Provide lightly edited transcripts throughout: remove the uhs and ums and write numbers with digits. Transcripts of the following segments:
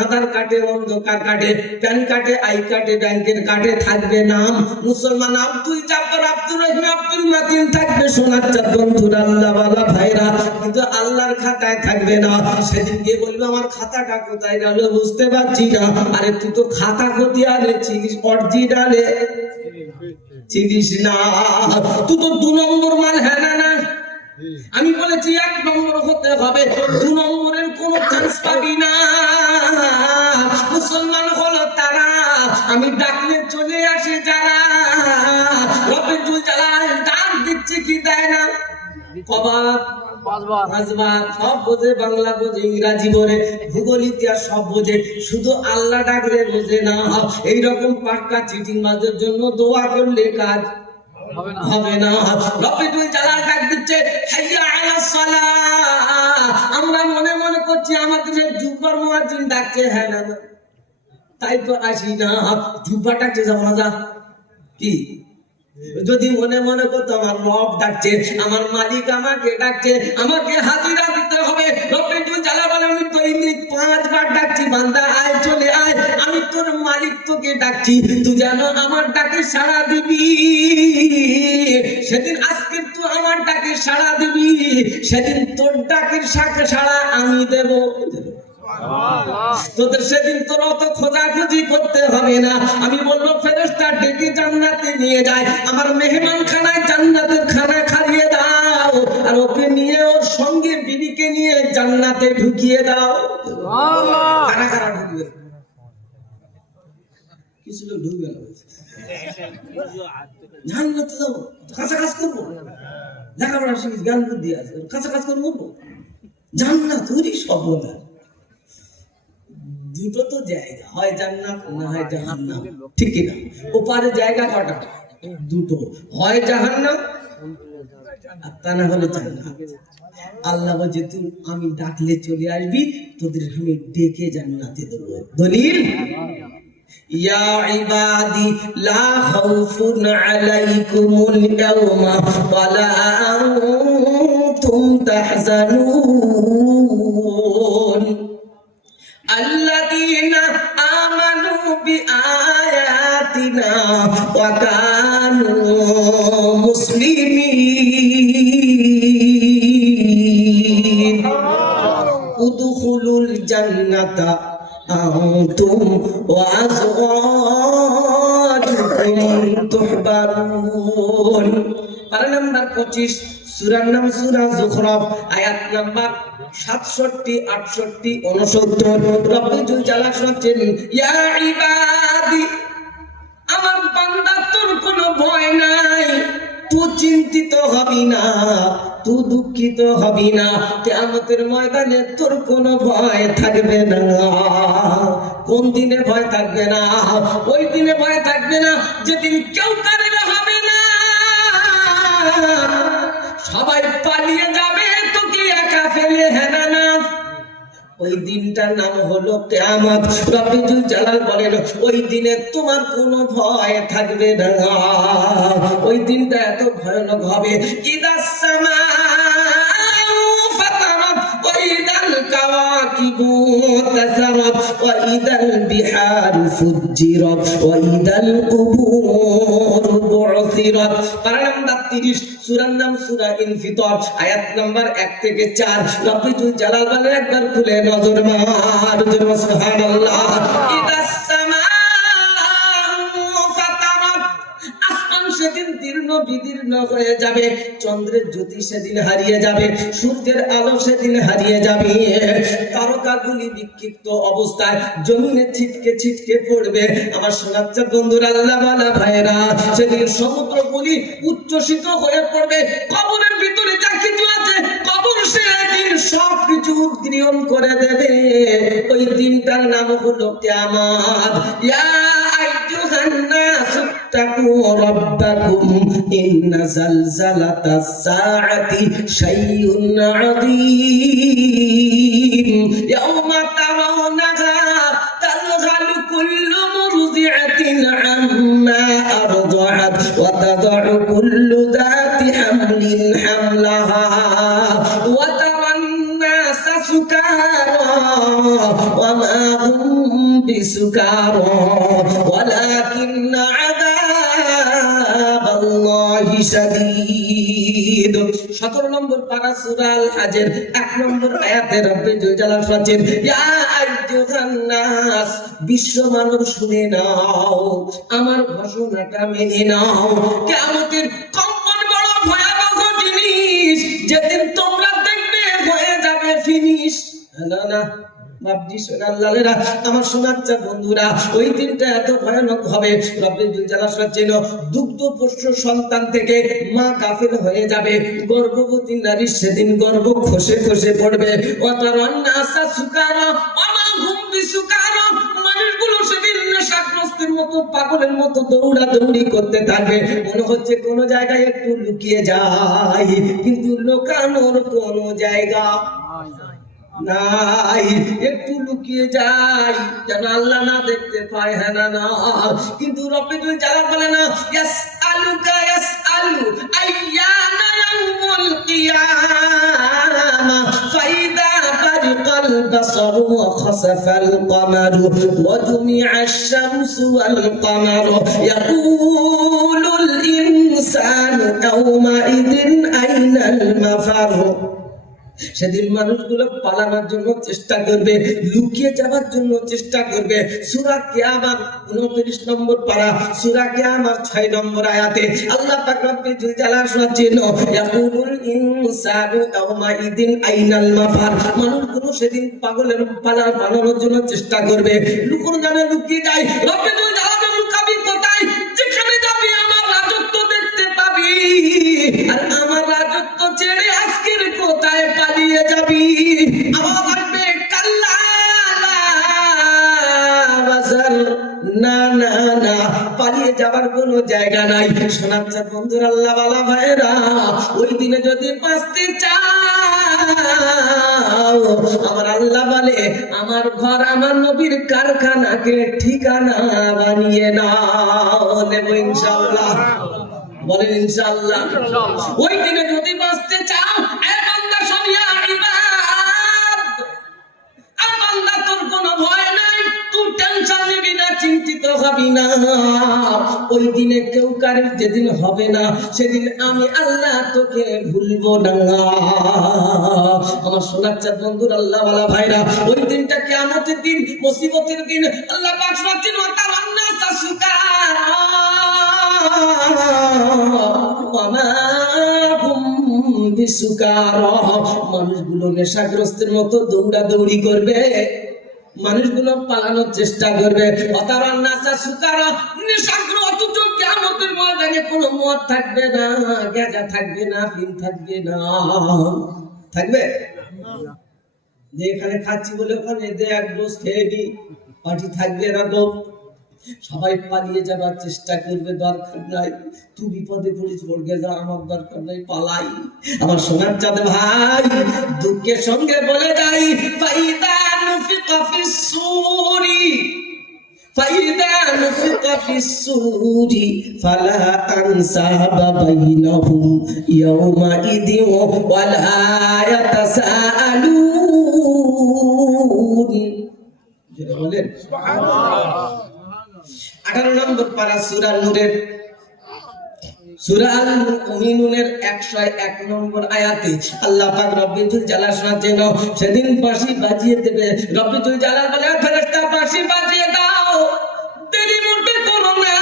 আধার কার্ডে অন্ধকার কার্ডে প্যান কার্ডে আই কার্ডে ব্যাংকের কার্ডে থাকবে নাম মুসলমান আব্দুল জাব্বার আব্দুর রহিম আব্দুল মাতিন থাকবে সোনার চাঁদ বন্ধুরা আল্লাহওয়ালা ভাইরা, কিন্তু আল্লাহর খাতায় থাকবে না। সেদিন গিয়ে বলবে আমার খাতাটা কোথায় গেল বুঝতে পারছি না। আরে তুই তো খাতা খতিয়ানে চিনিস, অরিজিনালে চিনিস না, তুই তো 2 নম্বর মাল। হ্যাঁ না না, আমি বলেছি 1 নম্বর হতে হবে, 2 নম্বরের কোনো চান্স পাবি না। মুসলমান হলো তারা আমি ডাকলে চলে আসে যারা, রবিউল জালাল ডাক দিচ্ছে কি দেয় না, কবাব সব বোঝে, বাংলা বোঝে, ইংরাজি বোঝে, ভূগোল ইতিহাস সব বোঝে, শুধু আল্লাহ ডাকলে বোঝে না। এইরকম পাক্কা চিটিং বাজের জন্য দোয়া করলে কাজ হবে না। রবিউল জালাল ডাক দিচ্ছে হাইয়া আলাস সালাহ, আমরা মনে মনে করছি আমাদের জুব্বার মুয়াজ্জিন ডাকছে। হ্যাঁ না না, তাই তো আসি না, জুব্বা ডাকছে যাবো না যা। কি যদি মনে মনে করতো আমার রব ডাকছে, আমার মালিক আমাকে ডাকছে, আমাকে হাজিরা দিতে হবে। রবিউল জালাল বলে আমি দৈনিক 5 বার ডাকছি, বান্দা আয় চলে আয়, আমি তোর মালিক তোকে ডাকছি, তুই যেন আমার ডাকে সাড়া দিবি। সেদিন আজকে তুই আমার ডাকে সাড়া দিবি, সেদিন তোর ডাকের সাথে সাড়া আমি দেব। তোদের সেদিন তোর অত খোঁজাখুঁজি করতে হবে না। আমি বলবো ফেরেশতা ডেকে জান্নাতে নিয়ে যায়, আমার মেহমান খানায় জান্নাতের খানা খাইয়ে দাও, আর ওকে নিয়ে ওর সঙ্গে বিবিকে নিয়ে জান্নাতে ঢুকিয়ে দাও। কারা কারা ঢুকবে? কিছু লোক ঢুকবে না, জান্নাতে যাবো, কাঁচা কাজ করবো, লেখাপড়া শিখিস, জ্ঞান বুদ্ধি আছে, কাঁচা কাজ করবো, জান্নাত ওরই স্বপ্ন। দুটো তো জায়গা, হয় জান্নাত না হয় জাহান্নাম, ঠিক কি না? ওপারে জায়গা কটা? দুটো, হয় জাহান্নাম আর তা না হলে জান্নাত। আল্লাহ বলছে তুই আমি ডাকলে চলে আসবি, তোদের আমি ডেকে জান্নাতে দেব। দলিল ইয়া ইবাদি লা খাউফুন আলাইকুমুল ইয়াওমা ওয়া লা আনতুম তাহজানুন الذين آمنوا بآياتنا وكانوا مسلمين ادخلوا الجنة أنتم وأزواجكم تحبرون. পারা নাম্বার 25, সূরার নাম সূরা যুখরাফ, আয়াত নাম্বার 67, 68, 69। রব্বুল জালাল বলেন ইয়া ইবাদি, আমার বান্দা তোর কোনো ভয় নাই, তুই চিন্তিত হবি না, তুই দুঃখিত হবি না, কিয়ামতের ময়দানে তোর কোনো ভয় থাকবে না। কোন দিনে ভয় থাকবে না? ওই দিনে ভয় থাকবে না যেদিন কেউ কারণে হবে না, সবাই পালিয়ে যাবে, তোকে একা ফেলে। হ্যাঁ না না, ওই দিনটার নাম হলো কিয়ামত। রব্বুল জালাল বলেন ওই দিনে তোমার কোনো ভয় থাকবে না। ওই দিনটা এত ভয়ানক হবে, ইদাস সামাউ ফাতারাত ওয়া ইদাল কাওয়াকিবু তাসারাত ওয়া ইদাল বিহারু ফুজ্জিরাত ওয়া ইদাল কুবুর বু'থিরাত। পারা নাম্বার 30, সূরার নাম সূরা ইনফিতার, আয়াত নাম্বার 1 থেকে 4। রব্বুল জালাল বলে একবার খুলে নজর মার, সুবহানাল্লাহ। ইদাস সামাউ ফাতারাত, আসমান সেদিন দীর্ণ বিদীর্ণ হয়ে যাবে, চন্দ্রের জ্যোতি সেদিন হারিয়ে যাবে, সূর্যের আলো সেদিন হারিয়ে যাবে, তারকাগুলি বিক্ষিপ্ত অবস্থায় জমিনে ছিটকে ছিটকে পড়বে। আমার শোনাচ্ছে বন্ধুরা, আল্লাহওয়ালা ভাইরা, সেদিন সমুদ্রগুলি উচ্ছ্বসিত হয়ে পড়বে, কবরের ভিতরে যা কিছু আছে কবর সেদিন সব কিছু উদ্গীরণ করে দেবে। ওই দিনটার নাম হলো কিয়ামত। ইয়া আইয়ুহান নাস তাকু রাব্বাকুম ইন্না জালজালাতাস সাআতি শাইউন আযীম ইয়াওমা তারাউনাহা তাযহালু কুল্লু মুরদিআতিন আম্মা আরদাআত ওয়া তাযউ কুল্লু যাতি হামলিন হামলাহা ওয়া তারান নাসা সুকারা ওয়া মা হুম বিসুকারা ওয়ালাকিন্না আযাবাল্লাহি শাদীদ। 17 নম্বর পারা সূরা আল হাজের 1 নম্বর আয়াতে রব্বুল জালাল বলেন, ইয়া আইয়ুহান নাস, বিশ্ব মানব শুনে নাও, আমার ঘোষণাটা মেনে নাও। কিয়ামতের কম্পন বড় ভয়াবহ জিনিস, যেদিন তোমরা দেখবে হয়ে যাবে ফিনিশ। না না বাপজি সোনাল্লালেরা, আমার সোনাচ্চা বন্ধুরা, ওই দিনটা এত ভয়ানক হবে। রব্বুল জালাল বলেন, দুগ্ধ পোষ্য সন্তান থেকে মা কাফের হয়ে যাবে, গর্ভবতী নারী সেদিন গর্ভ খসে খসে পড়বে। ওয়াতারান নাসা সুকারা ওয়া মা হুম বিসুকারা, মানুষগুলো সেদিন নেশাগ্রস্তের মতো পাগলের মতো দৌড়াদৌড়ি করতে থাকবে, মনে হচ্ছে কোন জায়গায় একটু লুকিয়ে যায়, কিন্তু লুকানোর কোন জায়গা নাই, একটু লুকিয়ে যাই যেন আল্লাহ না দেখতে পায়। হ্যাঁ না না, কিন্তু রব্বুল জালাল বলে না, ইয়াসআলুকা ইয়াসআলু আইয়ানা ইয়াউমুল কিয়ামা ফাইদা বারিকাল বাসারু ওয়া খাসাফাল কামারু ওয়া জুমিআশ শামসু ওয়াল কামারু ইয়াকুলুল ইনসানু ইয়াউমা ইদিন আইনাল মাফার। সেদিন মানুষগুলো পালানোর জন্য চেষ্টা করবে, লুকিয়ে যাওয়ার জন্য চেষ্টা করবে। সূরা কিয়ামত 29 নম্বর পারা, সূরা কিয়ামত 6 নম্বর আয়াতে আল্লাহ পাক রব্বুল জালাল বলেন, ইয়াকুলুল ইনসানু ইয়াউমা ইদিন আইনাল মাফার। মানুষগুলো সেদিন পাগলের পালানোর জন্য চেষ্টা করবে, লুকোনো জানে লুকিয়ে যায়। রব্বুল জালাল লুকাবি কোথায়? যেখানে যাবি আমার রাজত্ব দেখতে পাবি, আর আমার রাজত্ব ছেড়ে আজকের কোথায় পালিয়ে যাবি? আবার আসবে কাল্লা লা ওয়াজার, না না না, পালিয়ে যাবার কোনো জায়গা নাই। শোনাচ্ছা বন্ধুরা, আল্লাহ ওয়ালা ভাইরা, ওই দিনে যদি বাঁচতে চাও, আমার আল্লাহ বলে, আমার ঘর আমার নবীর কারখানাকে ঠিকানা বানিয়ে নাও। নেব ইনশাআল্লাহ, বলেন ইনশাআল্লাহ। ওই দিনে যদি বাঁচতে চাও, এ বান্দা শুনিয়া ইবাদ, আর বান্দা তোর কোনো ভয় নাই, তুই টেনশন নিবি না, চিন্তিত হবি না। ওই দিনে কেউ কারোর যেদিন হবে না, সেদিন আমি আল্লাহ তোকে ভুলবো না। আমার সোনাচ্চা বন্ধুর আল্লাহ ওয়ালা ভাইরা, ওই দিনটা কিয়ামতের দিন, মুসিবতের দিন। আল্লাহ পাক বলেন, ওয়া তারান্নাসা সুকারা ওয়া মা হুম বিসুকারা। মানুষগুলো নেশাগ্রস্তের মতো দৌড়াদৌড়ি করবে, মানুষগুলো পালানোর চেষ্টা করবে। অতারান নাসা সুকারা, নেশাগ্র, অথচ কিয়ামতের ময়দানে কোনো মদ থাকবে না, গাঁজা থাকবে না, ফিন থাকবে না। থাকবে? যে এখানে খাচ্ছি বলে ওখানে যে এক ডোজ খেয়ে দিই, পার্টি থাকবে না তো। সবাই পালিয়ে যাবার চেষ্টা করবে, দরকার নাই, তুই বিপদে পড়িস, পড়বে যা, আমার দরকার নাই, পালাই। আমার সোনার চাঁদ ভাই, দুঃখের সঙ্গে বলে যাই, ফাইদা নুফিকা ফিস সূরি, ফাইদা নুফিকা ফিস সূরি ফালা আনসাবা বাইনাহুম ইয়াওমা ইদিন ওয়ালা ইয়াতাসাআলুন। যেটা বলেন সুবহানাল্লাহ। 18 নম্বর পারা সূরা নূরের, সূরা আল মুমিনুনের 101 নম্বর আয়াতে আল্লাহ পাক রব্বুল জালাল বলেন, সেদিন বাঁশি বাজিয়ে দেবে। রব্বুল জালাল বলে, ফেরেশতা বাঁশি বাজিয়ে দাও, দেরি মোটে করো না।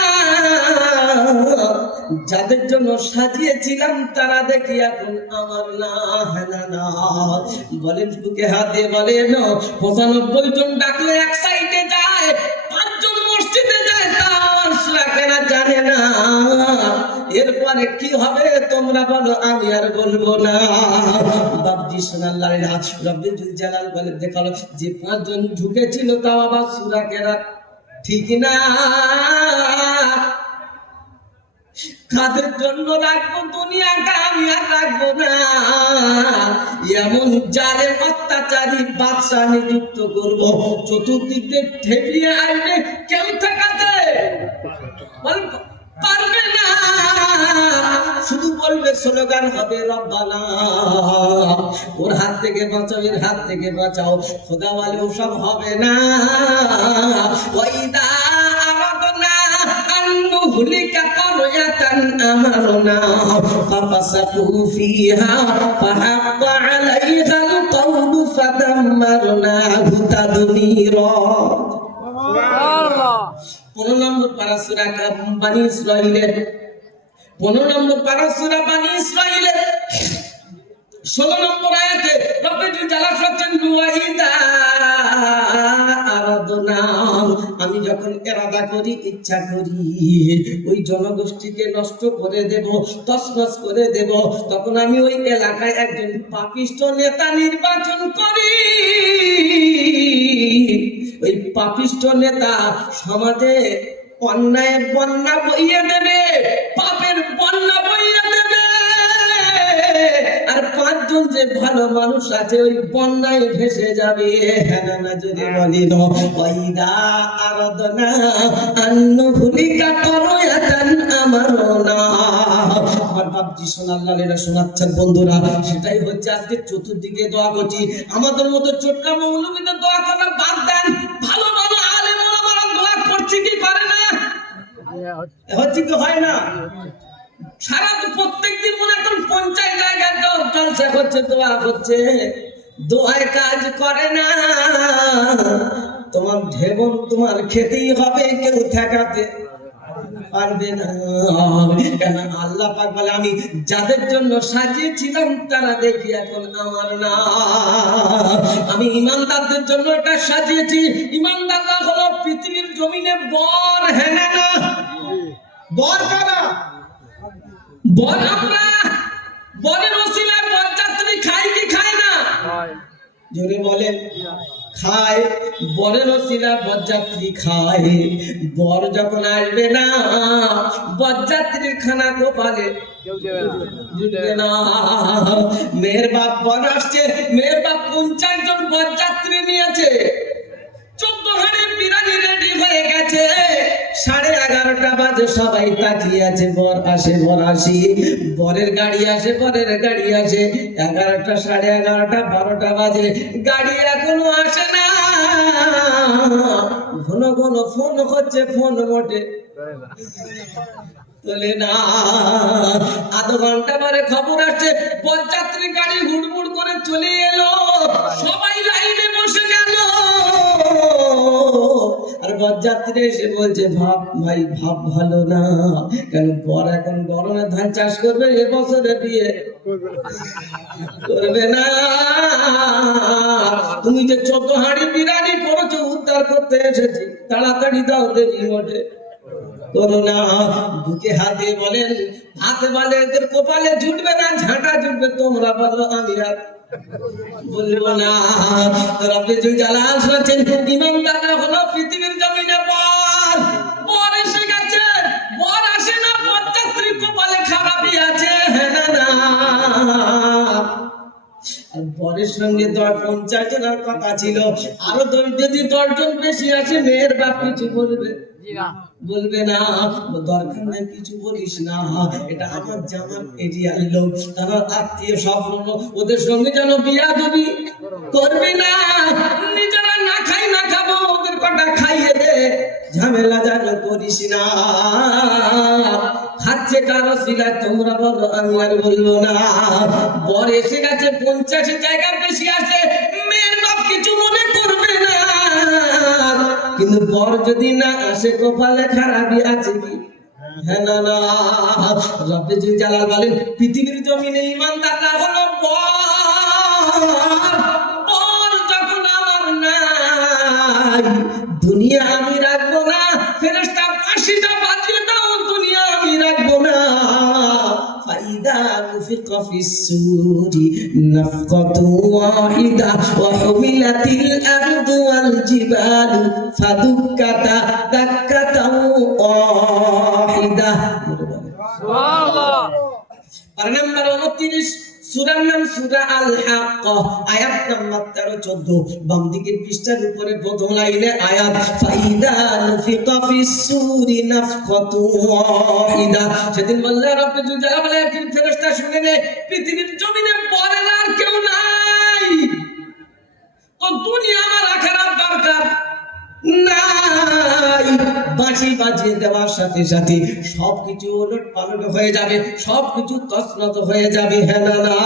যাদের জন্য সাজিয়েছিলাম তারা দেখি এখন আমার না। না না, বলেন বুকে হাত দিয়ে বলেন, 95 জন ডাকলে এক সাইডে যায়, 5 জন মসজিদে যায়, তার সূরা কেনা জানে না। এরপরে কি হবে তোমরা বলো, আমি আর বলবো না। বাপজি সোনাল্লাহ, রব্বুল জালাল বলে, দেখালো যে 5 জন ঢুকেছিল, তাও আবার সূরা কেনা ঠিক না। কাদের জন্য রাখবো দুনিয়াটা, আমি আর রাখবো না। এমন জালেম অত্যাচারী বাদশা নিযুক্ত করবো, চতুর্দিকে ঠেলিয়ে আনবে, কেউ ঠেকাতে পারবে না। শুধু বলবে, স্লোগান হবে রব্বানা, ওর হাত থেকে বাঁচাও, এর হাত থেকে বাঁচাও। খোদা বলে ওসব হবে না। ওয়াইদা আরাদনা আন নুহলিকা কারয়াতান আমারনা ফাফাসাকু ফিহা ফাহাক্কা আলাইহাল কওলু ফাদাম্মারনাহু তাদমীরা। 15 নম্বর পারা সূরা বানী ইসরাঈলের 15 নম্বর পারা সূরা বানী ইসরাঈলের 16 নম্বর আয়াতে রব্বুল জালাল বলেন ওয়াইদা আরাদনা, আমি যখন ইরাদা করি, ইচ্ছা করি ওই জনগোষ্ঠীকে নষ্ট করে দেব, তছনছ করে দেব, তখন আমি ওই এলাকায় একজন পাপিষ্ঠ নেতা নির্বাচন করি। ওই পাপিষ্ঠ নেতা সমাজে অন্যায়ের বন্যা বইয়ে দেবে, পাপের বন্যা বইয়ে দেবে, আর 5 জন যে ভালো মানুষ আছে ওই বন্যায় ভেসে যাবে। হ্যাঁ না জোরে বলিল ওয়াইদা আরাদনা আন নুহলিকা কারয়াতান আমারনা। আমার বাপজি সোনাল্লাহ শোনাচ্ছেন বন্ধুরা, সেটাই হচ্ছে আজকে চতুর্দিকে দোয়া করছি। আমাদের মতো ছোট্ট মৌলবীদের দোয়া করা বাদ দেন, ভালো ভালো আলেম ওলামারা দোয়া করছে কি করে না? হচ্ছে কি হয় না? সারা প্রত্যেকদিন মনে এখন 50 জায়গায় জলসা করছে, দোয়া করছে, দোয়ায় কাজ করে না। তোমার ঢেবন তোমার খেতেই হবে, কেউ ঠেকাতে পারবে না। কেন আল্লাহ পাক বলে আমি যাদের জন্য সাজিয়েছিলাম তারা দেখি এখন আমার না। আমি ইমানদারদের জন্য এটা সাজিয়েছি। ইমানদাররা হলো পৃথিবীর জমিনে বর, হ্যাঁ না? বর কারা? বর আমরা। বরের ওসিলায় বরযাত্রী খাই কি খায় না? জোরে বলেন খায়। বরের ওসিলা বরযাত্রী খায়। বর যখন আসবে না, বরযাত্রীর খানা গোপালে জুটবে না। মেয়ের বাপ বর আসছে, মেয়ের বাপ 50 জন বরযাত্রী নিয়েছে, 14 হাড়ি বিরিয়ানি রেডি হয়ে গেছে। 11:30 বাজে, সবাই তাকিয়ে আছে, বর আসে, বর আসি, বরের গাড়ি আসে, বরের গাড়ি আসে। 11টা, 11:30, 12টা বাজে, গাড়ি এখনো আসে না। ঘন ঘন ফোন হচ্ছে, ফোন মোটে তোলে না। আধা ঘন্টা পরে খবর আসছে বরযাত্রী গাড়ি হুড়মুড় করে চলে এলো, সবাই লাইনে বসে গেল। আর বরযাত্রী এসে বলছে ভাব ভাই, ভাব ভালো না। কেন বর এখন গরমে ধান চাষ করবে, এবছরে বিয়ে করবে না। তুমি যে 14 হাড়ি বিরিয়ানি করেছো, উদ্ধার করতে এসেছি, তাড়াতাড়ি দাও, দেরি মোটে করো না। বুকে হাতে বলেন, হাতে বলে এদের কপালে জুটবে না, ঝাঁটা জুটবে। তোমরা বলো, আমি আর বলবো না। রব্বুল জালাল বলেন ইমানদাররা হলো পৃথিবীর জমিনে বর। বর এসে গেছে, বর আসে না, বরযাত্রী কপালে খারাপই আছে, হ্যাঁ না? আর বরের সঙ্গে 50 জনের কথা ছিল, আরো যদি 10 জন বেশি আসে, মেয়ের বাপ কিছু বলবে? বলবে না। দরকার নাই, কিছু বলিস না, এটা আমার জামার এরিয়ার লোক, তারা আত্মীয় সব, ওদের সঙ্গে যেন বিয়াদবি করবে না। নিজেরা না খাই না খাবো, ওদের কটা খাইয়ে দে, ঝামেলা যেন করিস না। খাচ্ছে কারো সিলায়, তোমরা বলো, আমি আর বলবো না। বর এসে গেছে, 50 জায়গার বেশি আছে, মেয়ের বাপ কিছু মনে করবে না। কিন্তু বর যদি না আসে, কপালে খারাপই আছে কি, হ্যাঁ না? রব্বুল জালাল বলেন পৃথিবীর জমিনে ইমানদাররা হলো বর। বর যখন আমার নাই, দুনিয়া আমি রাখবো না। ফেরেশতা 80টা বাজিয়ে দাও, দুনিয়া আমি রাখবো না। ফাইদা নুফিকা ফিস-সূরি নাফকাতু ওয়াহিদা ওয়া হুমিলাতিল আরদু ওয়াল জিবালু ফাদুক্কাতা দাক্কাতাও ওয়াহিদা। সুবহানাল্লাহ। আর নাম্বার 29 সূরার নাম সূরা আল হাক্কাহ, আয়াত নাম্বার 13-14। বাম দিকের পৃষ্ঠার উপরে প্রথম লাইনে আয়াত, ফাইদা নুফিকা ফিস সূরি নাফকাতু ওয়াহিদা। সেদিন আল্লাহ রাব্বুল জালাল বলেন, ফেরেশতা শুনে নে, পৃথিবীর জমিনে পরে আর কেউ নাই, তো দুনিয়া আমার আখিরাত দরকার নাই। বাঁশি বাজিয়ে দেওয়ার সাথে সাথে সবকিছু ওলট পালট হয়ে যাবে, সবকিছু তছনছ হয়ে যাবে। হ্যাঁ না না,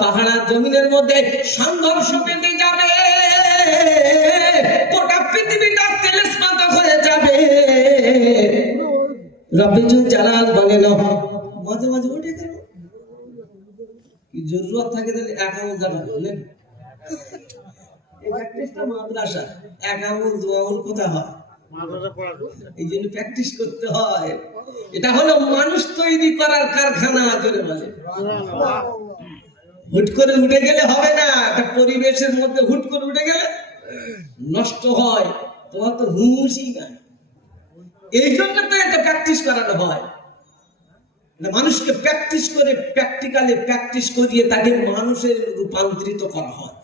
পাহাড়ের জমিনের মধ্যে সংঘর্ষ বেঁধে যাবে, গোটা পৃথিবীটা তেলস্মাত হয়ে যাবে। রব্বুল জালাল বলেন, মাঝে মাঝে উঠে গেল, কি জরুরত থাকে তাহলে একাও যাবে না। মাদ্রাসা এক আমল দুআমল কোথা হয়, এই জন্য প্র্যাকটিস করতে হয়। এটা হলো মানুষ তৈরি করার কারখানা। জোরে বলে, হুট করে উঠে গেলে হবে না। একটা পরিবেশের মধ্যে হুট করে উঠে গেলে নষ্ট হয়, তোমার তো হুঁশই না। এই জন্য তো একটা প্র্যাকটিস করানো হয়, মানুষকে প্র্যাকটিস করে প্র্যাকটিক্যালি প্র্যাকটিস করিয়ে তাকে মানুষের রূপান্তরিত করা হয়।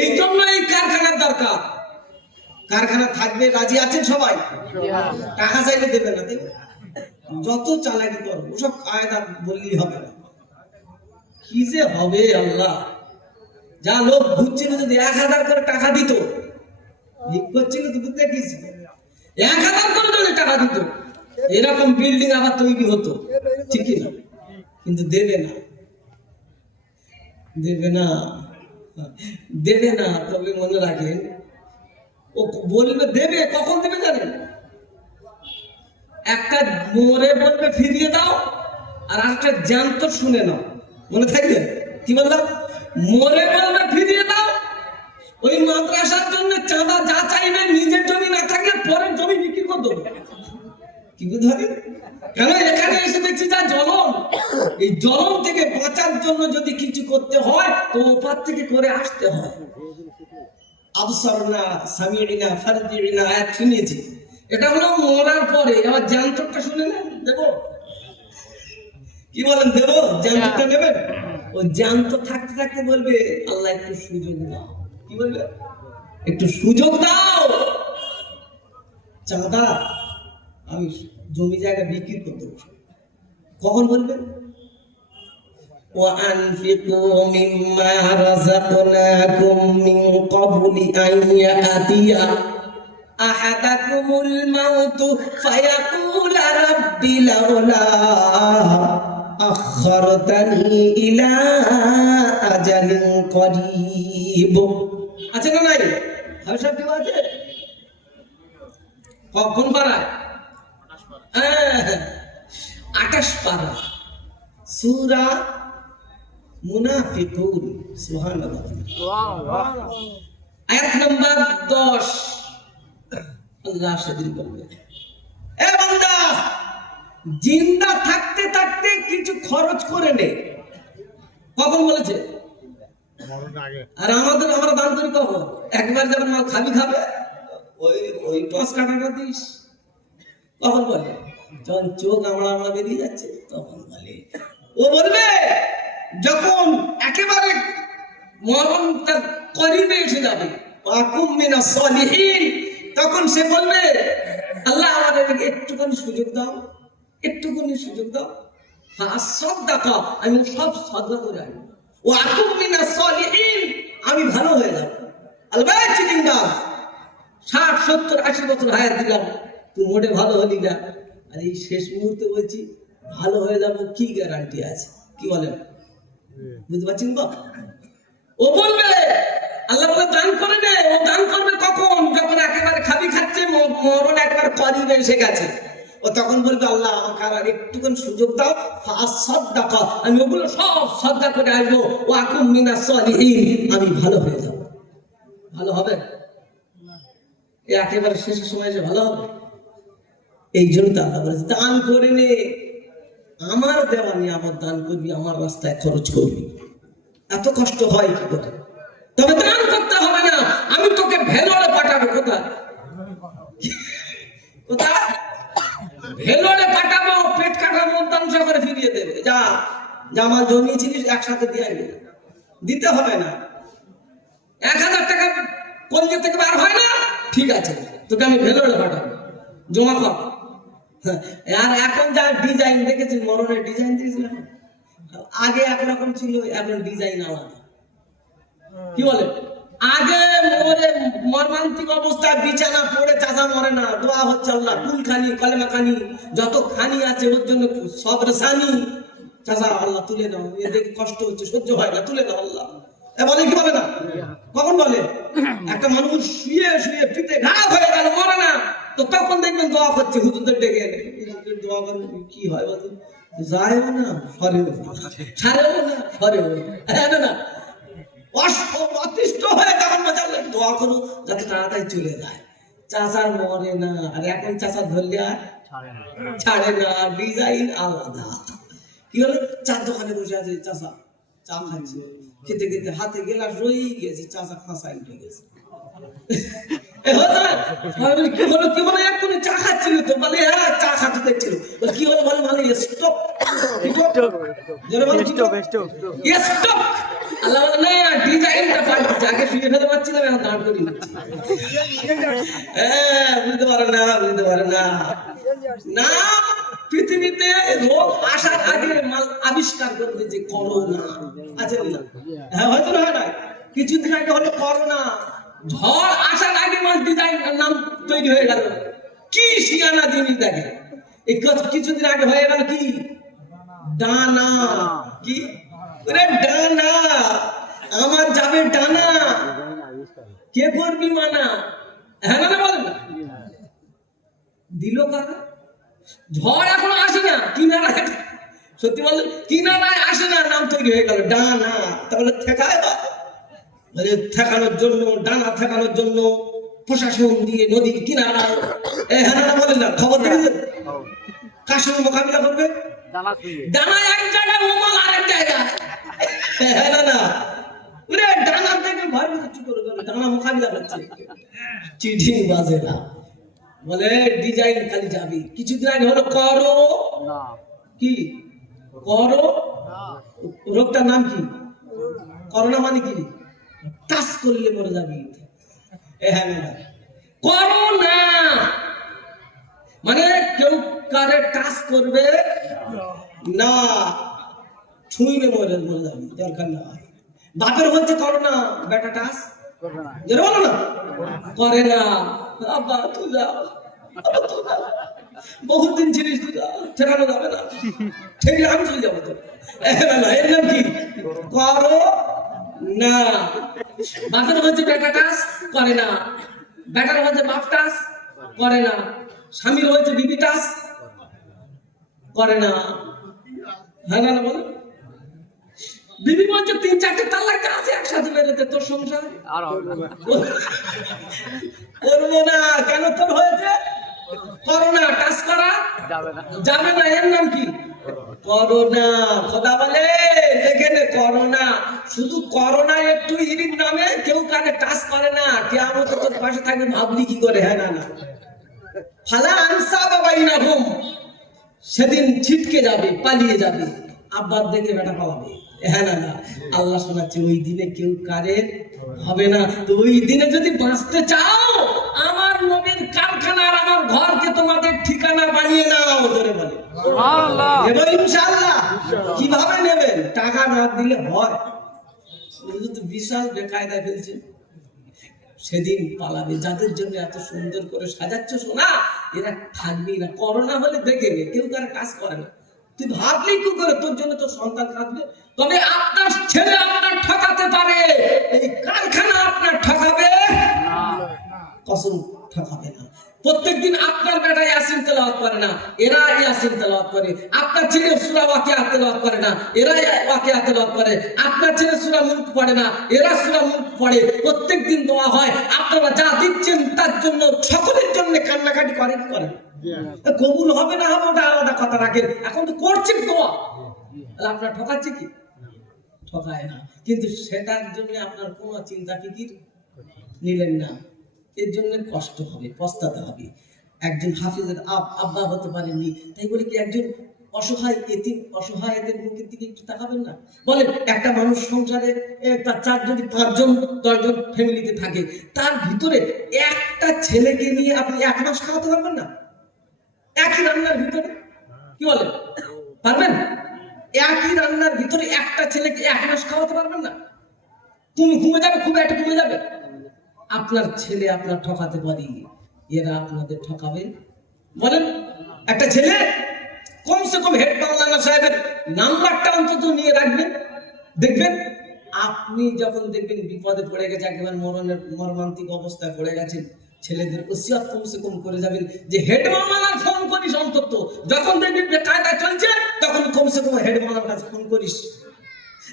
এই জন্য এই কারখানার দরকার। কারখানা থাকবে, রাজি আছেন সবাই? টাকা চাইলে দেবে না, দেবে যত চালাকি করো, ওসব কায়দা বললেই হবে না। কি যে হবে আল্লাহ, যা লোক বুঝছিল, যদি 1000 করে টাকা দিত, ঠিক করছিল তো, বুঝতে গেছি 1000 করে যদি টাকা দিত, এরকম বিল্ডিং আবার তৈরি হতো, ঠিক না? কিন্তু দেবে না, দেবে না, দেবে না। তবে মনে রাখেন, ও বলবে দেবে, কখন দেবে জানেন? একটা মরে বলবে ফিরিয়ে দাও, আর একটা জ্যান্ত শুনে নাও। মনে থাকবে কি বললাম? মরে বলবে ফিরিয়ে দাও, ওই মাদ্রাসার জন্য চাঁদা যা চাইবে, নিজের জমি না থাকলে পরের জমি বিক্রি করে দেবে। কি বুঝতে, কেন এখানে এসে দেখছি যা জ্বলন, এই জ্বলন থেকে বাঁচার জন্য যদি কিছু করতে হয় তো ওপার থেকে করে আসতে হয়। আবসারনা সামি'না ফারজি'না আয়াত শুনিয়েছি, এটা হলো মরার পরে। আবার জ্যান্তটা শুনে নেন, দেবো কি বলেন, দেবো জ্যান্তটা নেবেন? ও জ্যান্ত থাকতে থাকতে বলবে, আল্লাহ একটু সুযোগ দাও। কি বলবে? একটু সুযোগ দাও, চাঁদা আমি জমি জায়গা বিক্রি করতে। কখন বলবেন? وَأَنْفِقُوا مِمَّا رَزَقْنَاكُمْ مِنْ قَبْلِ أَنْ يَأْتِيَ أَحَدَكُمُ الْمَوْتُ فَيَقُولَ رَبِّ لَوْلَا أَخَّرْتَنِي إِلَى أَجَلٍ قَرِيبٍ। আছে না নাই? আর সব কি আছে? কোন পাড়ায়? 28 পারা, সূরা মুনাফিকুন। সুবহানাল্লাহ। আয়াত নাম্বার 10। আল্লাহ সেদিন বলবে, এ বান্দা, জিন্দা থাকতে থাকতে কিছু খরচ করে নে। কখন বলেছে? আর আমরা দান করি কখন? একবার যখন মাল খাবে, ওই 5 কাটাটা দিস। কখন বলে? যখন চোখ আমরা বেরিয়ে যাচ্ছে তখন বলে। ও বলবে যখন একেবারে মরণ তার করিবে এসে যাবে, আকুম মিনাস সালিহিন, তখন সে বলবে, আল্লাহ আমাদেরকে একটুখানি সুযোগ দাও, একটুখানি সুযোগ দাও। ফাসাদাকা, আমি সব সাদকা করে আনবো। ও আকুম মিনাস সালিহিন, আমি ভালো হয়ে যাব। আলবাই চিটিংবাজ, 60, 70, 80 বছর হায়াত দিলাম, তুই মোটে ভালো হলি না, আর এই শেষ মুহূর্তে বলছি ভালো হয়ে যাবো, কি গ্যারান্টি আছে? কি বলেন? বুঝতে পারছেন? ও বলবে, আল্লাহ বলে দান করে নে। ও দান করবে কখন? যখন একেবারে খাচ্ছে, মরণ একবার করিবে এসে গেছে। ও তখন বলবে, আল্লাহ আমাকে আর একটুখানি সুযোগ দাও, ফাসাদাকা, আমি ওগুলো সব সাদকা করে আসবো। ও আকুম মিনাস সালিহিন, আমি ভালো হয়ে যাব। ভালো হবে? একেবারে শেষের সময় এসে ভালো হবে? এই জন্য তো আল্লাহ বলেছে, দান করে নে, আমার দেওয়া নিয়ে আমার দান করবি, আমার রাস্তায় খরচ করবি। এত কষ্ট হয় কি করে? তবে দান করতে হবে না, আমি তোকে ভেলোরে পাঠাবো। কোথায়? কোথায়? ভেলোরে পাঠাবো, পেট কাটা মধ্যাংশ করে ফিরিয়ে দেবে। যা যে আমার জমিয়েছিলিস একসাথে দিয়ে আসবি, দিতে হবে না। 1000 টাকা কলজে থেকে বার হয় না, ঠিক আছে তোকে আমি ভেলোরে পাঠাবো, জমা কর। আর এখন যা ডিজাইন দেখেছেন, মরণের ডিজাইন দিয়েছিলাম, আগে একরকম ছিল, এখন ডিজাইন আলাদা। কি বলে, আগে মরে মর্মান্তিক অবস্থায় বিছানা পড়ে চাচা মরে না, দোয়া হচ্ছে আল্লাহ কুলখানি কলেমা খানি যত খানি আছে ওর জন্য সব রেসানি, চাচা আল্লাহ তুলে নাও, এদের কষ্ট হচ্ছে সহ্য হয় না, তুলে নাও আল্লাহ। বলে কি বলে না, কখন বলে? একটা মানুষ শুয়ে শুয়ে পিঠে ঘা হয়ে গেল, মরে না, তো তখন দেখবেন দোয়া করছে, হুজুরদের ডেকে দোয়া করেন, কি হয় বলতে যায়ও না সরেও সারেও না সরেও না, অতিষ্ঠ হয়ে তখন বাজালেন দোয়া করো যাতে তাড়াতাড়ি চলে যায়। চাচার মরে না, আর এখন চাচা ধরলে আর ছাড়ে না, ডিজাইন আলাদা। কি হলো, চার দোকানে বসে আছে চাচা, চা খাচ্ছে, খেতে খেতে হাতে গেলাস রয়ে গেছে, চাচা খাঁসায় উঠে গেছে। কি হলো কি বলে, এক্ষুনি চা খাচ্ছিল তো, বলে হ্যাঁ চা খাচ্ছে দেখছিল, কি হলো বলে মানে স্টপ, আল্লাহ বলে না ডিজাইনটা পাল্টেছে, আগে শুয়ে ফেলে পাচ্ছিলাম, এখন দাঁড় করিয়ে দিচ্ছি। হ্যাঁ বুঝতে পারে না, বুঝতে পারে না। না, পৃথিবীতে রোগ আসার আগে মাল আবিষ্কার করে দিয়েছে করোনা, আছে না? হ্যাঁ হয়তো না, হয় না, কিছুদিন আগে হলো করোনা, ঝড় আসার আগে মাল ডিজাইন নাম তৈরি হয়ে গেল। কি শিয়ানা জিনিস দেখে, এই কিছুদিন আগে হয়ে গেল কি ডানা, কি ডানা, আমার যাবে ডানা, কে করবি মানা, হ্যাঁ না বলেন না, দিল কারা? ঝড় এখনো আসে না, কিনারায়, সত্যি বলেন কিনারায় আসে না, নাম তৈরি হয়ে গেল ডানা। তাহলে ঠেকায় বা ঠেকানোর জন্য, ডানা ঠেকানোর জন্য প্রশাসন দিয়ে নদীর কিনারা, হ্যাঁ না বলেন না, খবর দেখেছেন? কার সঙ্গে মোকাবিলা করবে? ডানা এক জায়গায়, ওমাল আরেক জায়গায়, হ্যাঁ না, ডানা থেকে ভয় কি করে ডানা মোকাবিলা করছে, চিঠি বাজে না, বলে ডিজাইন খালি যাবি। কিছুদিন আগে হলো করো কি, করো রোগটার নাম কি, করোনা মানে কি, টাচ করলে মরে যাবি, করোনা মানে কেউ কারে টাচ করবে না, ছুঁইলে মরে যাবি, দরকার না। বাপের হচ্ছে করোনা, বেটা টাচ বলো না, করে না, আব্বা তুই যাও, বহুত দিন জিনিস তুই যাও, ঠেকানো যাবে না, ঠেকলে আমি চলে যাবো তো, এর নাম কি করো না। বাপের হচ্ছে বেটা টাচ করে না, বেটার হচ্ছে বাপ টাচ করে না, স্বামীর হচ্ছে বিবি টাচ করে না, হ্যাঁ না বলো, বিবি বলছে 3-4টে তালাক আছে একসাথে বেরোতে, তোর সংসার করবো না, কেন তোর হয়েছে করোনা, টাচ করা যাবে না, এর নাম কি করোনা। খোদা বলে দেখে নে, করোনা, শুধু করোনা একটু ইরির নামে কেউ কানে টাচ করে না, কিয়ামত তোর পাশে থাকবে, ভাবলি কি করে, হ্যাঁ না ফালা আনসা বাবাই না হুম, সেদিন ছিটকে যাবে, পালিয়ে যাবে, আব্বার দেখে বেটা পালাবে, হ্যাঁ না, আল্লাহ শোনাচ্ছে ওই দিনে কেউ কারে হবে না। তো ওই দিনে যদি বাঁচতে চাও, আমার নবীর কারখানার আমার ঘরকে তোমাদের ঠিকানা বানিয়ে নাও, ধরে বলে সুবহানাল্লাহ, ইনশাআল্লাহ। কিভাবে নেবেন? টাকা না দিলে হয়, তো বিশাল বেকায়দায় ফেলছে, সেদিন পালাবে। যাদের জন্য এত সুন্দর করে সাজাচ্ছ সোনা, এরা থাকবেই না। করোনা হলে দেখে নে, কেউ কারো কাজ করে না, তুই ভাবলি কি করে তোর জন্য তোর সন্তান কাঁদবে? তবে আপনার ছেলে আপনার ঠকাতে পারে, এই কারখানা আপনার ঠকাবে কসম, ঠকাবে না। প্রত্যেকদিন আপনার বেটা ইয়াসিন তেলাওয়াত করে না, এরা ইয়াসিন তেলাওয়াত করে। আপনার ছেলে সূরা ওয়াকিয়া তেলাওয়াত করে না, এরা ওয়াকিয়া তেলাওয়াত করে। আপনার ছেলে সূরা মুলক পড়ে না, এরা সূরা মুলক পড়ে। প্রত্যেকদিন দোয়া হয়, আপনারা যা দিচ্ছেন তার জন্য সকলের জন্য কান্নাকাটি করেন করেন। কবুল হবে না হবে ওটা আলাদা কথা, রাখেন, এখন তো করছেন দোয়া, আপনার ঠকাচ্ছে কি? ঠকায় না, কিন্তু সেটার জন্য আপনার কোনো চিন্তা ফিকির নিলেন না, এর জন্য কষ্ট হবে, পস্তাতে হবে। একজন হাফিজের আব্বা হতে পারেননি, তাই বলে কি একজন অসহায়দের মুখের দিকে একটু তাকাবেন না? বলেন, একটা মানুষ সংসারে তার যদি 5 জন 10 জন ফ্যামিলিতে থাকে, তার ভিতরে একটা ছেলেকে নিয়ে আপনি 1 মাস খাওয়াতে পারবেন না? একই রান্নার ভিতরে, কি বলেন, পারবেন? একই রান্নার ভিতরে একটা ছেলেকে 1 মাস খাওয়াতে পারবেন না? কমে যাবে, খুব একটা কমে যাবে। আপনার ছেলে আপনার ঠকাতে পারি, এরা আপনাদের ঠকাবে? বলেন, একটা ছেলে কমসে কম হেড মাওলানা সাহেবের নাম্বারটা অন্তত নিয়ে রাখবেন। দেখবেন আপনি যখন দেখবেন বিপদে পড়ে গেছে, একেবারে মর্মান্তিক অবস্থায় পড়ে গেছেন, ছেলেদের ওসিয়ত কমসে কম করে যাবেন যে হেড মাওলানার ফোন করিস অন্তত। যখন দেখবি কায়দা চলছে তখন কমসে কম হেড মাওলানার কাছে ফোন করিস।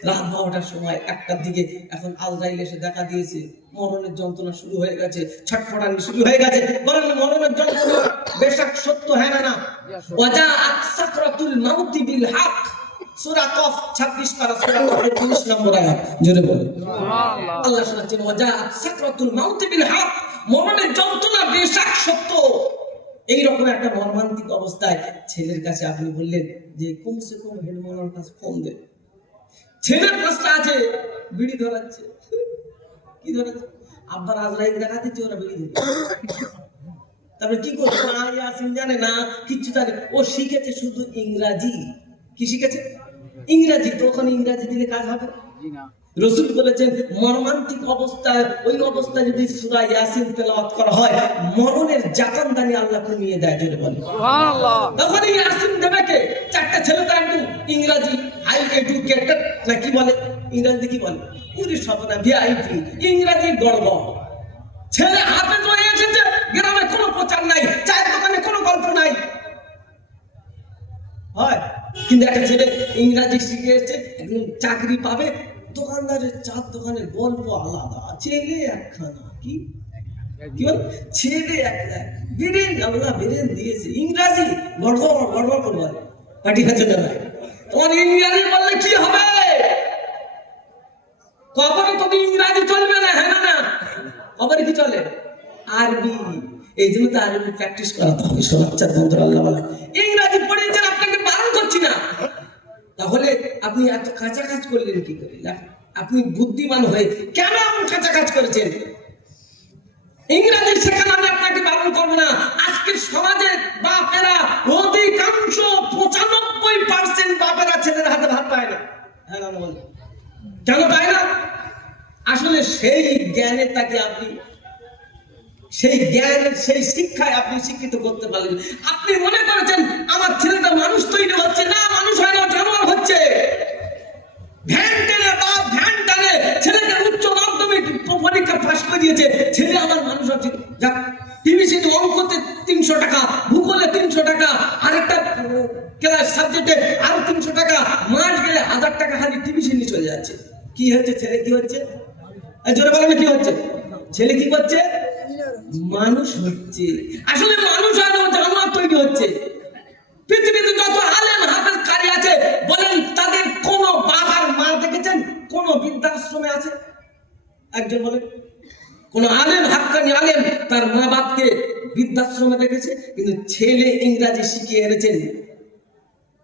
রাত 12টার সময় 1টার দিকে এখন আজরাইল এসে দেখা দিয়েছে, মরণের যন্ত্রণা শুরু হয়ে গেছে, ছটফটানি শুরু হয়ে গেছে। বলেন, মরণের যন্ত্রণা বেশক সত্য, হ্যাঁ না? ওয়াজাআত সাকরাতুল মাউতি বিল হক, সূরা কফ 26 পারা, সূরা কফের 19 নম্বর আয়াত। জোরে বলেন সুবহানাল্লাহ। আল্লাহ শোনাচ্ছেন, ওয়াজাআত সাকরাতুল মাউতি বিল হক, মরণের যন্ত্রণা বেশক সত্য। এইরকম একটা মর্মান্তিক অবস্থায় ছেলের কাছে আপনি বললেন যে কমসে কম হেড মাওলানার কাছে ফোন দেন। ছেলের পাঁচটা আছে, বিড়ি ধরাচ্ছে। কি ধরাচ্ছে? আব্বার আজরাইল দেখা দিচ্ছে, ওরা বিড়ি ধরে। তারপরে কি করছে? না ইয়াসিন জানে না, কিচ্ছু জানে। ও শিখেছে শুধু ইংরাজি। কি শিখেছে? ইংরাজি। তখন ইংরাজি দিলে কাজ হবে? রাসূল বলেছেন, মর্মান্তিক অবস্থায়, ওই অবস্থায় যদি সূরা ইয়াসিন তেলাওয়াত করা হয়, মরণের জাকানদানি আল্লাহ কমিয়ে দেয়। জোরে বলেন সুবহানাল্লাহ। তখন ইয়াসিন দেবে কে? 4টা ছেলে তো একদম ইংরাজি হাই এডুকেটেড, না কি বলে ইংরাজি, কি বলে পুরি সবনা ভিআইপি, ইংরাজি গড়ব। ছেলে হাফেজ হয়ে এসেছে, গ্রামে কোনো প্রচার নাই, চায়ের দোকানে কোনো গল্প নাই, হয়। কিন্তু একটা ছেলে ইংরাজি শিখে এসেছে, একদম চাকরি পাবে। দোকানদারের চার দোকানের গল্প আলাদা, ছেলে একখানা, কি কি বল, ছেলে একটা বেরেন, আল্লাহ বেরেন দিয়েছে, ইংরাজি গড়গড় গড়গড় করে বলে, পাটি খাচ্ছে না। তোমার ইংরাজি বললে কি হবে? কবরে তো ইংরাজি চলবে না, হ্যাঁ না? কবরে কি চলে? আরবি। এই জন্য তো আরবি প্র্যাকটিস করাতে হবে। সোনাচ্চার বন্ধুরা, আল্লাহ বলে ইংরাজি পড়েছেন, আপনাকে বারণ করছি না। তাহলে আপনি এত কাঁচা কাজ করলেন কি করে? আপনি বুদ্ধিমান হয়ে কেন এমন কাঁচা কাজ করেছেন? ইংরাজি শেখানো আমি আপনাকে বারণ করবো না। আজকের সমাজে বাপেরা অধিকাংশ 95% বাপেরা ছেলের হাতে ভাত পায় না। হ্যাঁ না বলেন, কেন পায় না? আসলে সেই জ্ঞানে তাকে আপনি, সেই জ্ঞানের, সেই শিক্ষায় আপনি শিক্ষিত করতে পারলেন। আপনি মনে করেছেন আমার ছেলেটা মানুষ তৈরি হচ্ছে, না, মানুষ হয় না, জানোয়ার হচ্ছে। ভ্যান টেনে, বাপ ভ্যান টানে ছেলেকে উচ্চ মাধ্যমিক পরীক্ষা পাশ করে দিয়েছে, ছেলে আমার মানুষ হচ্ছে। যাক, টিভিসিতে অঙ্কতে 300 টাকা, ভূগোলে 300 টাকা, আরেকটা ক্লাস সাবজেক্টে আরো 300 টাকা, মাস গেলে 1000 টাকা খালি টিভিসি নিয়ে চলে যাচ্ছে। কি হচ্ছে? ছেলে কি হচ্ছে? জোরে বলেন, কি হচ্ছে? ছেলে কি করছে? মানুষ হচ্ছে। আসলে মানুষ আর জানোয়ার তৈরি হচ্ছে। পৃথিবীতে যত আলেম হাফেজ কারি আছে, বলেন তাদের কোন বাপ আর মা দেখেছেন কোন বৃদ্ধাশ্রমে আছে? একজন বলেন, কোন আলেম, হাক্কানি আলেম তার মা বাপকে বৃদ্ধাশ্রমে দেখেছে? কিন্তু ছেলে ইংরাজি শিখিয়ে এনেছেন,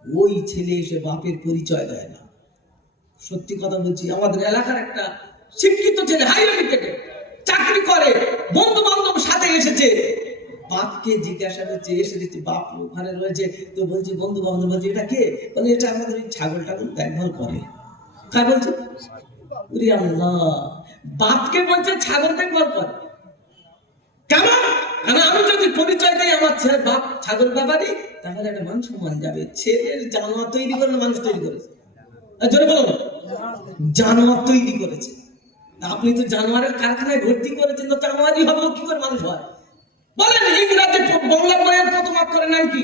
ওই ছেলে এসে বাপের পরিচয় দেয় না। সত্যি কথা বলছি, আমাদের এলাকার একটা শিক্ষিত ছেলে, হাই এডুকেটেড, চাকরি করে, বন্ধু বান্ধব সাথে এসেছে, বাপকে জিজ্ঞাসা করছে, এসে দেখছি বাপ ওখানে রয়েছে, তো বলছি বন্ধু বান্ধব, বলছে এটা কে? বলে এটা আমাদের ওই ছাগল টাগল দেখভাল করে। কার বলছে? ওরে আল্লাহ, বাপকে বলছে ছাগল দেখভাল করে। কেন? কারণ আমি যদি পরিচয় দেই আমার ছেলে বাপ ছাগল ব্যাপারী, তাহলে একটা মান সম্মান যাবে। ছেলের জানোয়ার তৈরি করে মানুষ তৈরি করেছে। জোরে বলো না, জানোয়ার তৈরি করেছে। আপনি তো জানোয়ারের কারখানায় ভর্তি করেছেন, তো জানোয়ারই হবে, কি করে মানুষ হয়? বলেন, ইংরাজি বাংলা বইয়ের প্রথম অক্ষরের নাম কি?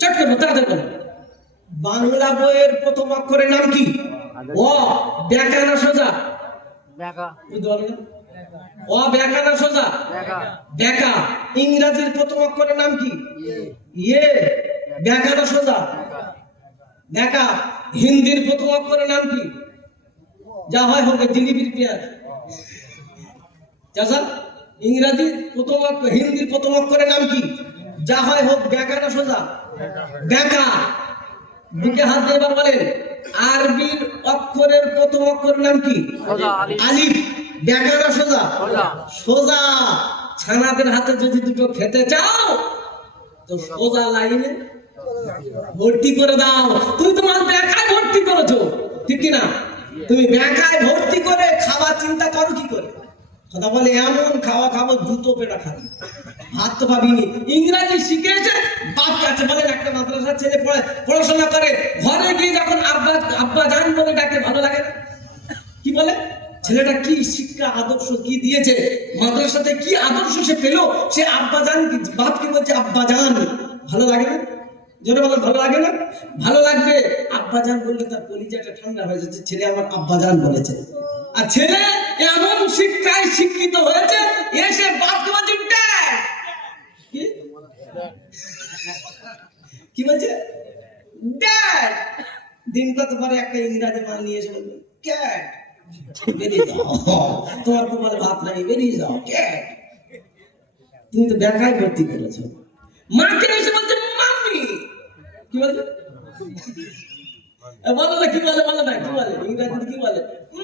চট করে তাদের বলেন, বাংলা বইয়ের প্রথম অক্ষরের নাম কি? ও ব্যাকা না সোজা? ব্যাকা। বুঝতে পারলেন? ও ব্যাকা না সোজা? ব্যাকা। ইংরাজির প্রথম অক্ষরের নাম কি? ইয়ে। ব্যাকা না সোজা? ব্যাকা। হিন্দির প্রথম অক্ষরের নাম কি? যা হয় হোক, জিলিপির পেঁয়াজ। চাচা, ইংরাজি প্রথম অক্ষর, হিন্দির প্রথম অক্ষরের নাম কি? যা হয় হোক, ব্যাকা না সোজা? ব্যাকা। বুকে হাত দিয়ে এবার বলেন আরবির অক্ষরের প্রথম অক্ষরের নাম কি? আলিফ। ব্যাকা না সোজা? সোজা। ছানাদের হাতে যদি দুটো খেতে চাও তো সোজা লাইনে ভর্তি করে দাও। তুমি তোমার ব্যাকায় ভর্তি করেছো, ঠিক কি না? তুমি ব্যাকায় ভর্তি করে খাবার চিন্তা করো কি করে? কথা বলে এমন খাওয়া খাবো জুতো পেটা খাবো, ভাত তো ভাবিনি। ইংরেজি শিখে এসে বাপ কাছে বলেন একটা মাদ্রাসার ছেলে পড়াশোনা করে, ঘরে গিয়ে যখন আব্বা আব্বা জান বলে ডাকে, ভালো লাগে না? কি বলে? ছেলেটা কি শিক্ষা আদর্শ কি দিয়েছে, মাদ্রাসাতে কি আদর্শ সে পেলো, সে আব্বা জান বাপকে বলছে আব্বা জান, ভালো লাগে না? জোরে বলেন ভালো লাগে না? ভালো লাগবে। আব্বা জান বললে তার কলিজাটা ঠান্ডা হয়ে যাচ্ছে, ছেলে আমার আব্বা জান বলেছে। আর ছেলে এমন শিক্ষায় শিক্ষিত হয়েছে, এসে বাপকে বলছে ড্যাড। কি বলছে? ড্যাড। দিন কত পরে একটা ইংরাজি মাল নিয়ে এসে বলবে ক্যাট, বেরিয়ে যাও, তোমার কপালে ভাত নাই, বেরিয়ে যাও ক্যাট। তুমি তো ব্যাকায় ভর্তি করেছো। মাকে এসে বলছে মাম্মি। কি বলছে? বলো না কি বলে, বলো না কি বলে, ইংরেজিতে কি বলে?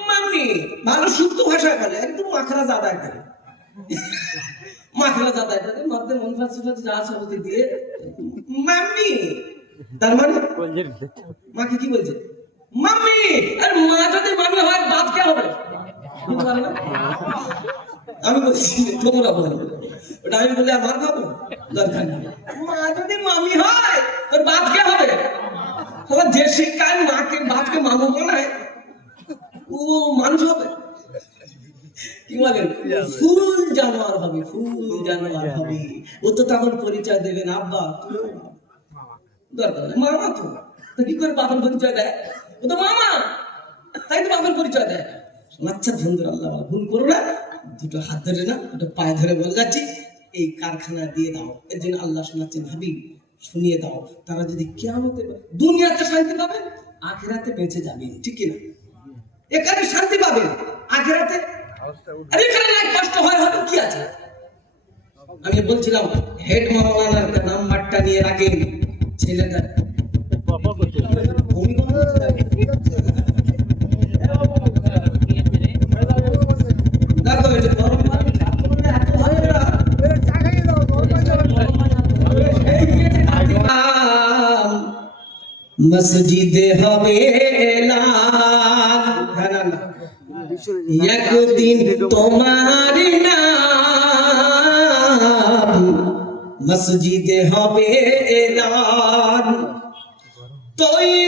মাম্মি। ভালো শুদ্ধ ভাষায় বলে, একদম মাখরাজ আদায় করে, মাখরাজ আদায় করে, মধ্যে মন ফাঁসি ফাঁসি যা সবজি দিয়ে মাম্মি। তার মানে মাকে কি বলছে? মাম্মি। আর মা যদি মাম্মি হয় বাপ কে হবে? আমি বলছি তোমরা বলো, ওটা আমি বলি আর মার খাবো দরকার নেই। মা যদি মামি হয় তোর বাপ কে হবে? যে শিক্ষায় মাকে বাপকে মামু বানায় ও মানুষ হবে? কি বলেন? ফুল জানোয়ার হবে, ফুল জানোয়ার হবে। ও তো তখন পরিচয় দেবে না আব্বা, দরকার নেই, মামা তো কি করে বাপের পরিচয় দেয়? ও তো মামা, তাই তো বাপের পরিচয় দেয়। আচ্ছা বন্ধুরা, আল্লাহ ভুল করো না, দুটো হাত ধরে না, দুটো পায়ে ধরে বলে যাচ্ছি, এই কারখানা দিয়ে দাও। এর জন্য আল্লাহ শোনাচ্ছেন হাবিব, শুনিয়ে দাও। তারা যদি কিয়ামতে, দুনিয়াতে শান্তি পাবেন, আখিরাতে বেঁচে যাবেন, ঠিক কি না? এখানে শান্তি পাবেন, আখিরাতে আর এখানে না কষ্ট হয়, হবে কি আছে? আমি বলছিলাম হেড মাওলানার নাম্বারটা নিয়ে রাখেন, ছেলেটা মসজিদে হবে এলান, একদিন তোমার নাম মসজিদে হবে এলান, তৈরি